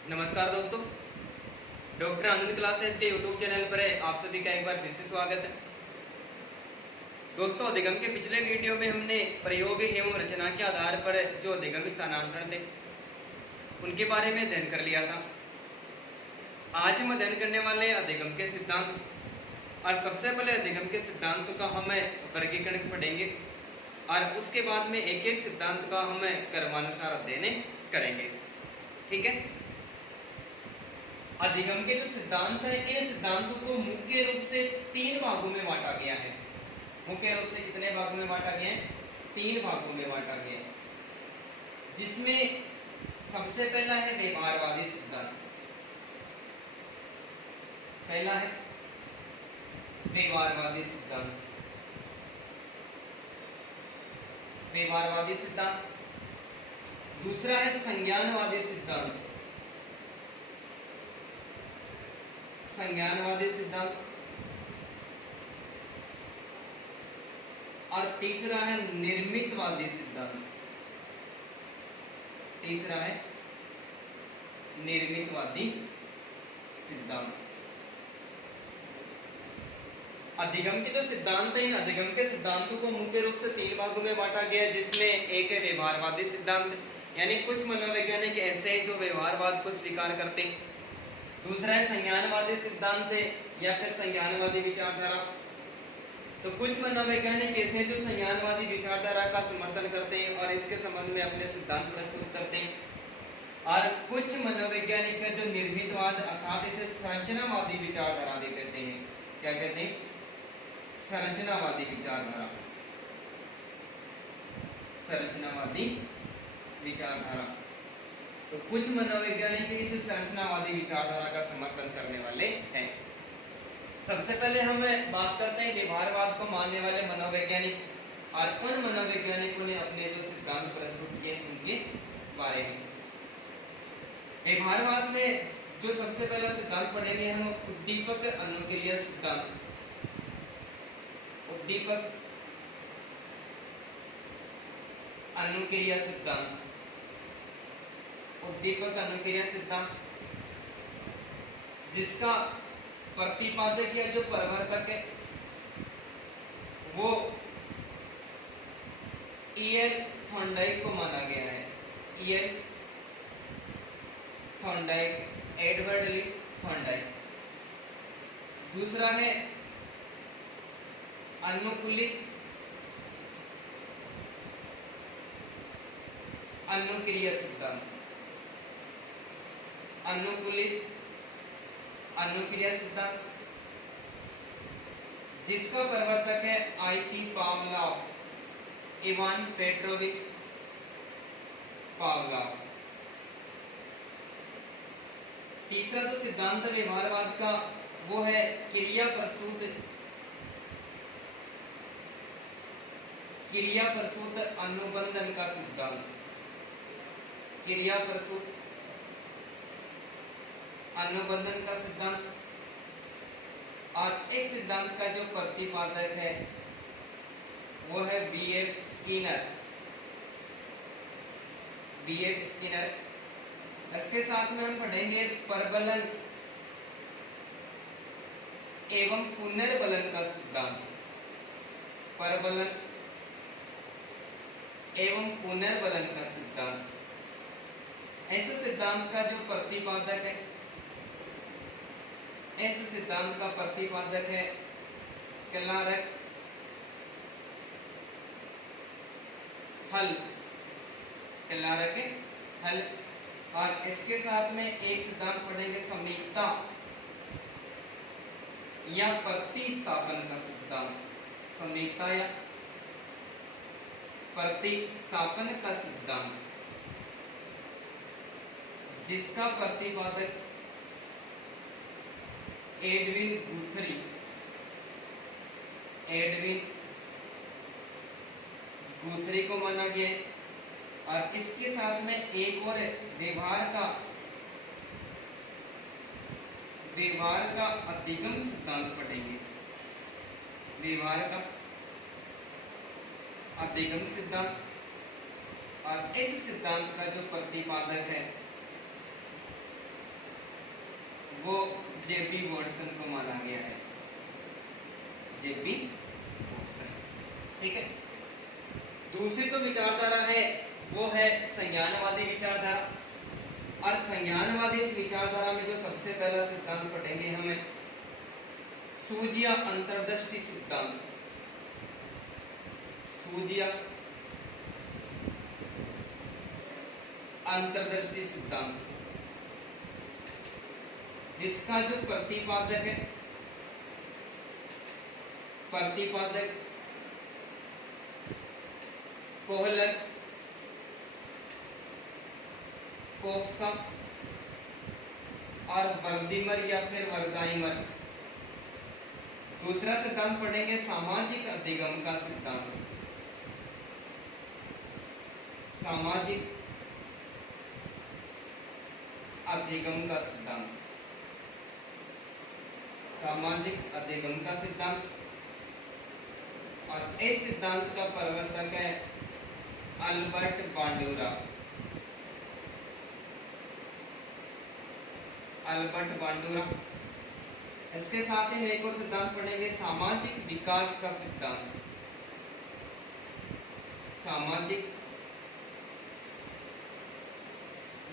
नमस्कार दोस्तों, डॉक्टर आनंद क्लासेस के यूट्यूब चैनल पर आप सभी का एक बार फिर से स्वागत है। दोस्तों, अधिगम के पिछले वीडियो में हमने प्रयोग एवं रचना के आधार पर जो अधिगम स्थानांतरण थे उनके बारे में अध्ययन कर लिया था। आज हम अध्ययन करने वाले अधिगम के सिद्धांत, और सबसे पहले अधिगम के सिद्धांतों का हम वर्गीकरण पढ़ेंगे और उसके बाद में एक एक सिद्धांत का हम क्रमानुसार अध्ययन करेंगे। ठीक है। अधिगम के जो सिद्धांत है, इन सिद्धांतों को मुख्य रूप से 3 भागों में बांटा गया है। मुख्य रूप से कितने भागों में बांटा गया है? 3 भागों में बांटा गया है, जिसमें सबसे पहला है व्यवहारवादी सिद्धांत। पहला है व्यवहारवादी सिद्धांत। व्यवहारवादी सिद्धांत। दूसरा है संज्ञानवादी सिद्धांत। संज्ञानवादी सिद्धांत। और तीसरा है निर्मितवादी सिद्धांत। तीसरा है निर्मितवादी सिद्धांत। अधिगम के जो सिद्धांत है, इन अधिगम के सिद्धांतों को मुख्य रूप से 3 भागों में बांटा गया है, जिसमें एक है व्यवहारवादी सिद्धांत, यानी कुछ मनोवैज्ञानिक ऐसे हैं जो व्यवहारवाद को स्वीकार करते हैं। दूसरा है संज्ञानवादी सिद्धांत है या फिर संज्ञानवादी विचारधारा। तो कुछ मनोवैज्ञानिक ऐसे हैं जो संज्ञानवादी विचारधारा का समर्थन करते हैं और इसके संबंध में अपने सिद्धांत प्रस्तुत करते हैं, और कुछ मनोवैज्ञानिक है जो निर्मितवाद अर्थात इसे संरचनावादी विचारधारा भी कहते हैं। क्या कहते हैं? संरचनावादी विचारधारा। संरचनावादी विचारधारा। तो कुछ मनोवैज्ञानिक इस संरचनावादी विचारधारा का समर्थन करने वाले हैं। सबसे पहले हम बात करते हैं व्यवहारवाद को मानने वाले मनोवैज्ञानिक और उन मनोवैज्ञानिकों ने अपने जो सिद्धांत प्रस्तुत किए उनके बारे में। व्यवहारवाद में जो सबसे पहला सिद्धांत पढ़ेंगे हम उद्दीपक अनुक्रिया सिद्धांत। उद्दीपक अनुक्रिया सिद्धांत। उद्दीपक अनुक्रिया सिद्धांत, जिसका प्रतिपादक या जो प्रवर्तक है वो ईएल थॉर्नडाइक को माना गया है। ईएल थॉर्नडाइक, एडवर्ड ली थॉर्नडाइक। दूसरा है अनुकूलित अनुक्रिया सिद्धांत। अनुकूलित अनुक्रिया सिद्धांत, जिसका प्रवर्तक है IP Pavlov, Ivan Petrovich Pavlov. तीसरा जो सिद्धांत है व्यवहारवाद का वो है क्रिया प्रसूत अनुबंधन का सिद्धांत। क्रिया प्रसूत अनुबंधन का सिद्धांत, और इस सिद्धांत का जो प्रतिपादक है वो है बीएफ स्किनर। BF Skinner. इसके साथ में हम पढ़ेंगे परबलन एवं पुनर्बलन का सिद्धांत। परबलन एवं पुनर्बलन का सिद्धांत। ऐसे सिद्धांत का जो प्रतिपादक है, इस सिद्धांत का प्रतिपादक है क्लार्क हल। क्लार्क हल। और इसके साथ में एक सिद्धांत पढ़ेंगे समीपता या प्रतिस्थापन का सिद्धांत। समीपता या प्रतिस्थापन का सिद्धांत, जिसका प्रतिपादक एडविन गुथरी। एडविन गुथरी को माना गया है। और इसके साथ में एक और व्यवहार का अधिगम सिद्धांत पढ़ेंगे। व्यवहार का अधिगम सिद्धांत, और इस सिद्धांत का जो प्रतिपादक है वो जेपी वॉटसन को माना गया है, जेपी वॉटसन। ठीक है। दूसरी तो विचारधारा है वो है संज्ञानवादी विचारधारा, और संज्ञानवादी इस विचारधारा में जो सबसे पहला सिद्धांत पढ़ेंगे हमें सूझ या अंतर्दृष्टि सिद्धांत, सूझ या अंतर्दृष्टि सिद्धांत, जिसका जो प्रतिपादक है, प्रतिपादक कोहलर, कोफ्का और वर्दीमर या फिर वर्दाइमर। दूसरा सिद्धांत पढ़ेंगे सामाजिक अधिगम का सिद्धांत, सामाजिक अधिगम का सिद्धांत, सामाजिक अधिगम का सिद्धांत। और इस सिद्धांत का प्रवर्तक है अल्बर्ट बांडुरा, अल्बर्ट बांडुरा। इसके साथ ही एक और सिद्धांत पढ़ेंगे सामाजिक विकास का सिद्धांत, सामाजिक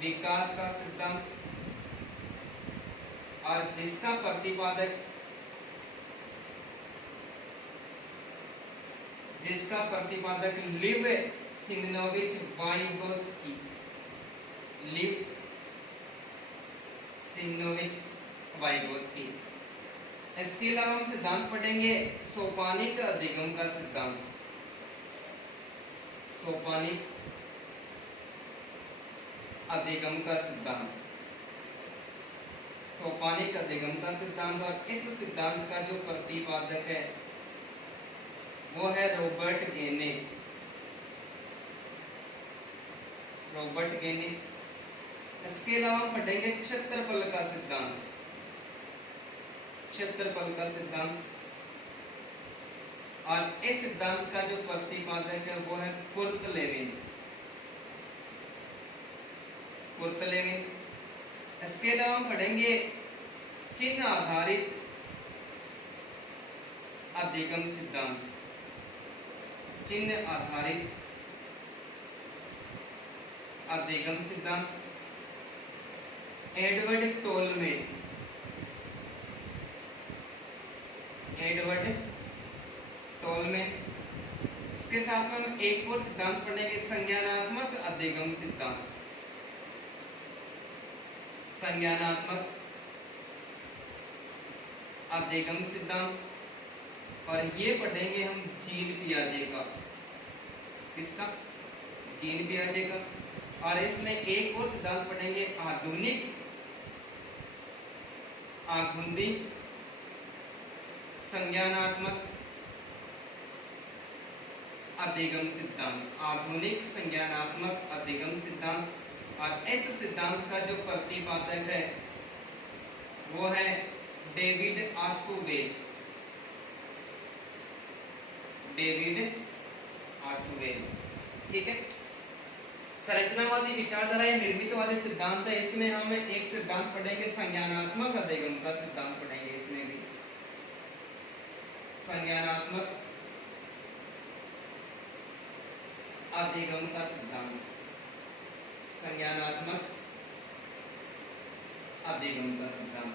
विकास का सिद्धांत, और जिसका प्रतिपादक, जिसका प्रतिपादक लिव सिमनोविच वाइगोत्स्की, लिव सिमनोविच वाइगोत्स्की। इसके अलावा हम सिद्धांत पढ़ेंगे सोपानिक अधिगम का सिद्धांत, सोपानिक अधिगम का सिद्धांत, सोपानिक अधिगम का सिद्धांत। और इस सिद्धांत का जो प्रतिपादक है वो है रॉबर्ट गेने, रॉबर्ट गेने। इसके अलावा पढ़ेंगे क्षेत्रफल का सिद्धांत, क्षेत्रफल का सिद्धांत। और इस सिद्धांत का जो प्रतिपादक है वो है कुर्ट लेविन, कुर्ट लेविन। इसके अलावा हम पढ़ेंगे चिन्ह आधारित अधिगम सिद्धांत, चिन्ह आधारित अधिगम सिद्धांत। Edward Tolman, Edward Tolman. इसके साथ में हम एक और सिद्धांत पढ़ेंगे संज्ञानात्मक अधिगम सिद्धांत, संज्ञानात्मक अधिगम सिद्धांत। और ये पढ़ेंगे हम जीन पियाजे का, किसका? जीन पियाजे का। और इसमें एक और सिद्धांत पढ़ेंगे आधुनिक, आधुनिक संज्ञानात्मक अधिगम सिद्धांत, आधुनिक संज्ञानात्मक अधिगम सिद्धांत। और इस सिद्धांत का जो प्रतिपादक है वो है डेविड आसुवेल, डेविड आसुवेल। ठीक है। संरचनावादी विचारधारा या निर्मितवादी सिद्धांत है, इसमें हम एक सिद्धांत पढ़ेंगे संज्ञानात्मक अधिगम का सिद्धांत पढ़ेंगे, इसमें भी संज्ञानात्मक अधिगम का सिद्धांत, संज्ञानात्मक अधिगम का सिद्धांत।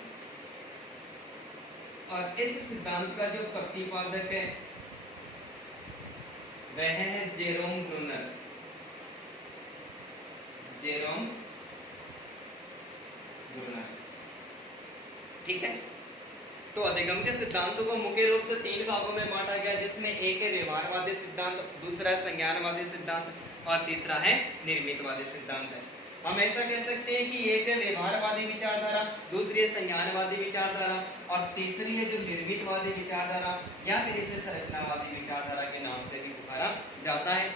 और इस सिद्धांत का जो प्रतिपादक है वह है जेरोम ब्रूनर, जेरोम ब्रूनर। ठीक है। तो अधिगम के सिद्धांतों को मुख्य रूप से तीन भागों में बांटा गया, जिसमें एक है व्यवहारवादी सिद्धांत, दूसरा है संज्ञानवादी सिद्धांत और तीसरा है निर्मितवादी सिद्धांत। हम ऐसा कह सकते हैं कि एक है व्यवहारवादी विचारधारा, दूसरी है संज्ञानवादी विचारधारा और तीसरी है जो निर्मितवादी विचारधारा या फिर इसे संरचनावादी विचारधारा के नाम से भी पुकारा जाता है।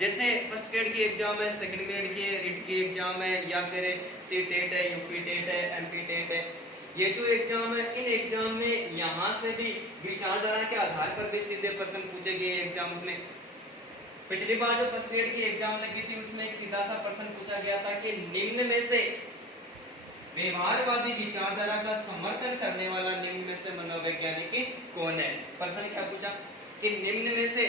जैसे फर्स्ट ग्रेड की एग्जाम है, सेकंड ग्रेड की रिट की एग्जाम है, या फिर सी टेट है, यूपी टेट है, एमपी टेट है, ये जो एग्जाम है, इन एग्जाम में यहाँ से भी विचारधारा के आधार पर भी सीधे प्रश्न पूछे गए एग्जाम्स में। पिछली बार जो फर्स्ट ग्रेड की एग्जाम लगी थी उसमें एक सीधा सा प्रश्न पूछा गया था कि निम्न में से व्यवहारवादी विचारधारा का समर्थन करने वाला निम्न में से मनोवैज्ञानिक कौन है? प्रश्न क्या पूछा कि निम्न में से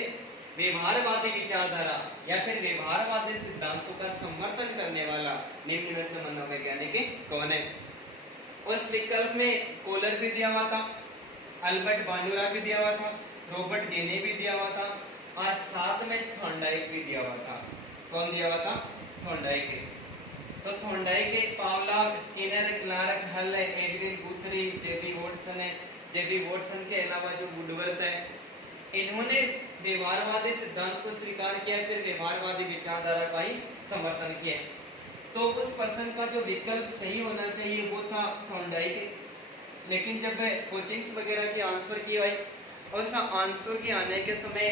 व्यवहारवादी विचारधारा या फिर व्यवहारवादी सिद्धांतों का समर्थन करने वाला निम्न में से मनोवैज्ञानिक कौन है? उस विकल्प में कोलर भी दिया हुआ था, अल्बर्ट बांडुरा भी दिया हुआ था, रॉबर्ट गेने भी दिया हुआ था और साथ में थॉर्नडाइक भी दिया हुआ था। कौन दिया हुआ था? थॉर्नडाइक। तो थॉर्नडाइक, पावलोव, स्किनर, क्लार्क, हल, एडविन गुथरी, जेबी वॉटसन है। जेबी वॉटसन के अलावा जो वुडवर्थ है, इन्होंने व्यवहारवादी सिद्धांत को स्वीकार किया, फिर व्यवहारवादी विचारधारा का ही समर्थन किया। तो उस पर्सन का जो विकल्प सही होना चाहिए वो था थॉर्नडाइक। लेकिन जब कोचिंग्स वगैरह की आंसर की भाई, उस आंसर के आने के समय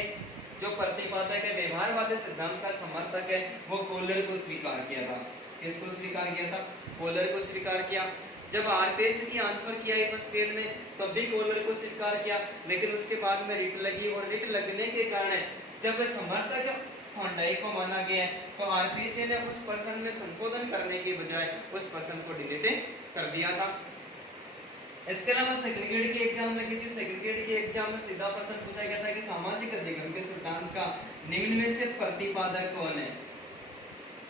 जो प्रतिपादक है, व्यवहारवादी सिद्धांत का समर्थक है, वो कोलर को स्वीकार किया था। किसको स्वीकार किया था? कोलर को स्वीकार किया। जब आरपीएस की आंसर किया है फर्स्ट ग्रेड में, तब भी कोलर को स्वीकार किया, लेकिन उसके बाद में रिट लगी और रिट लगने के कारण जब समर्थक थॉर्नडाइक को माना गया तो आरपीसी ने उस पर्सन में संशोधन करने के बजाय उस पर्सन को डिलीट कर दिया था। इसके अलावा सेकंड ग्रेड की एग्जाम लगी थी। सेकंड ग्रेड की एग्जाम में सीधा प्रश्न पूछा गया था कि सामाजिक अधिगम के सिद्धांत का निम्न में से प्रतिपादक कौन है?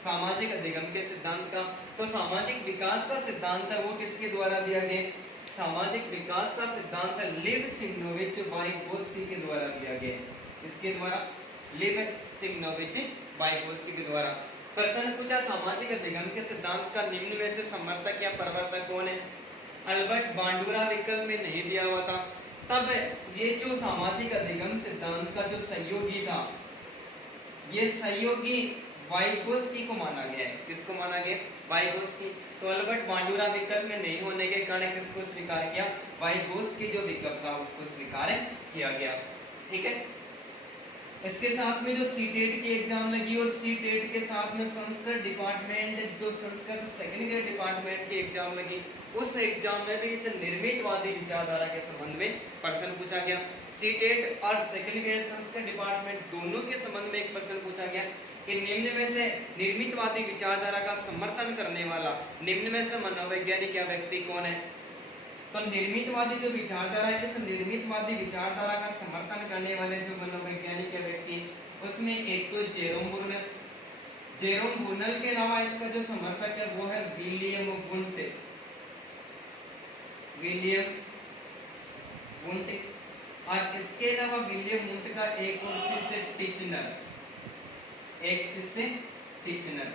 सामाजिक अधिगम के सिद्धांत का, तो सामाजिक विकास का सिद्धांत है वो किसके द्वारा दिया गया? सामाजिक विकास का सिद्धांत लिव सिग्नोविच वाइगोत्स्की के द्वारा दिया गया। इसके द्वारा? लिव सिग्नोविच वाइगोत्स्की के द्वारा। प्रश्न पूछा सामाजिक अधिगम के सिद्धांत का निम्न में से समर्थक या प्रवर्तक कौन है? अल्बर्ट बांडुरा विकल्प में नहीं दिया हुआ था। तब ये जो सामाजिक अधिगम सिद्धांत का जो सहयोगी था, ये सहयोगी वाइगोत्स्की को माना गया है। किसको माना गया? वाइगोत्स्की। तो अल्बर्ट बांडुरा विकल्प में नहीं होने के कारण किसको स्वीकार किया? वाइगोत्स्की जो विकल्प था उसको स्वीकार किया गया। ठीक है। इसके साथ में जो सीटेट की एग्जाम लगी और सीटेट के साथ में संस्कृत डिपार्टमेंट, जो संस्कृत सेकंड ग्रेड डिपार्टमेंट की एग्जाम लगी, उस एग्जाम में भी इस निर्मितवादी विचारधारा के संबंध में प्रश्न पूछा गया। सीटेट और सेकंड ग्रेड संस्कृत डिपार्टमेंट दोनों के संबंध में एक प्रश्न पूछा गया कि निम्न में से निर्मितवादी विचारधारा का समर्थन करने वाला निम्न में से मनोवैज्ञानिक या व्यक्ति कौन है? तो निर्मितवादी जो विचारधारा है, इस निर्मितवादी विचारधारा का समर्थन करने वाले जो मनोवैज्ञानिक या व्यक्ति, उसमें एक तो जेरोम बुर्नल। जेरोम बुर्नल के अलावा इसका जो समर्थक है वो है विलियम वुंट। William Wundt. और इसके अलावा विलियम वुंट का एक और शिष्य टिचनर, एक शिष्य टिचनर।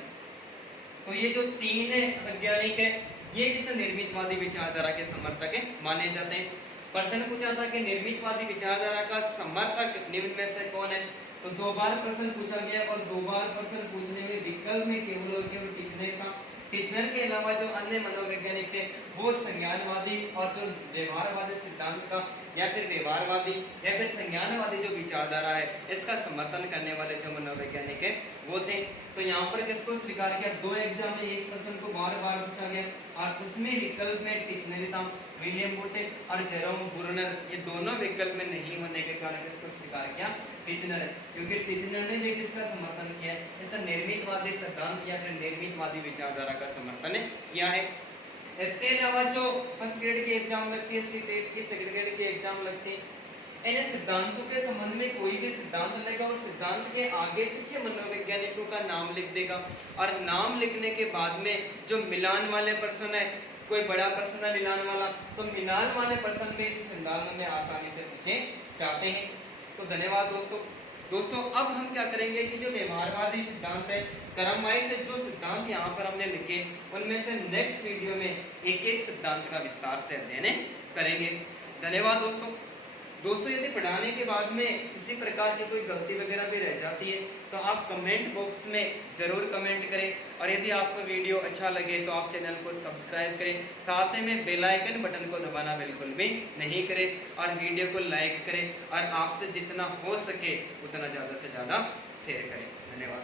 तो ये जो तीन वैज्ञानिक है ये इस निर्मितवादी विचारधारा के समर्थक माने जाते हैं। प्रश्न पूछा था कि निर्मितवादी विचारधारा का समर्थक निम्न में से कौन है? तो दो बार प्रश्न पूछा गया और दो बार प्रश्न पूछने में विकल्प में केवल और केवल टिचनर था। टिचनर के अलावा जो अन्य मनोवैज्ञानिक थे वो संज्ञानवादी और जो व्यवहारवादी सिद्धांत का या फिर व्यवहारवादी या फिर संज्ञानवादी जो विचारधारा है इसका समर्थन करने वाले जो मनोवैज्ञानिक है वो थे। तो यहाँ पर किसको स्वीकार किया? दो एग्जाम में एक प्रश्न को बार बार पूछा गया और उसमें विकल्प में टिचनर था, विलियम वुंट और जेरोम बुर्नर। ये दोनों विकल्प में नहीं होने के कारण किसको स्वीकार किया? टिचनर है, क्योंकि टिचनर ने भी किसका समर्थन किया है? इस निर्मितवादी सिद्धांत या फिर निर्मितवादी विचारधारा का समर्थन किया है। इसके अलावा जो फर्स्ट ग्रेड की एग्जाम लगती है, सीटेट की सेकंड ग्रेड की एग्जाम लगती है, इन सिद्धांतों के संबंध में कोई भी सिद्धांत लेगा और सिद्धांत के आगे पीछे मनोवैज्ञानिकों का नाम लिख देगा और नाम लिखने के बाद में जो मिलान वाले पर्सन है, कोई बड़ा पर्सन है मिलान वाला, तो मिलान वाले पर्सन में इस सिद्धांत में आसानी से पूछे जाते हैं। तो धन्यवाद दोस्तों अब हम क्या करेंगे कि जो व्यवहारवादी सिद्धांत है, क्रमवाइज से जो सिद्धांत यहाँ पर हमने लिखे उनमें से नेक्स्ट वीडियो में एक एक सिद्धांत का विस्तार से अध्ययन करेंगे। धन्यवाद दोस्तों यदि पढ़ाने के बाद में किसी प्रकार की कोई गलती वगैरह भी रह जाती है तो आप कमेंट बॉक्स में ज़रूर कमेंट करें और यदि आपको वीडियो अच्छा लगे तो आप चैनल को सब्सक्राइब करें, साथ में बेल आइकन बटन को दबाना बिल्कुल भी नहीं करें और वीडियो को लाइक करें और आपसे जितना हो सके उतना ज़्यादा से ज़्यादा शेयर करें। धन्यवाद।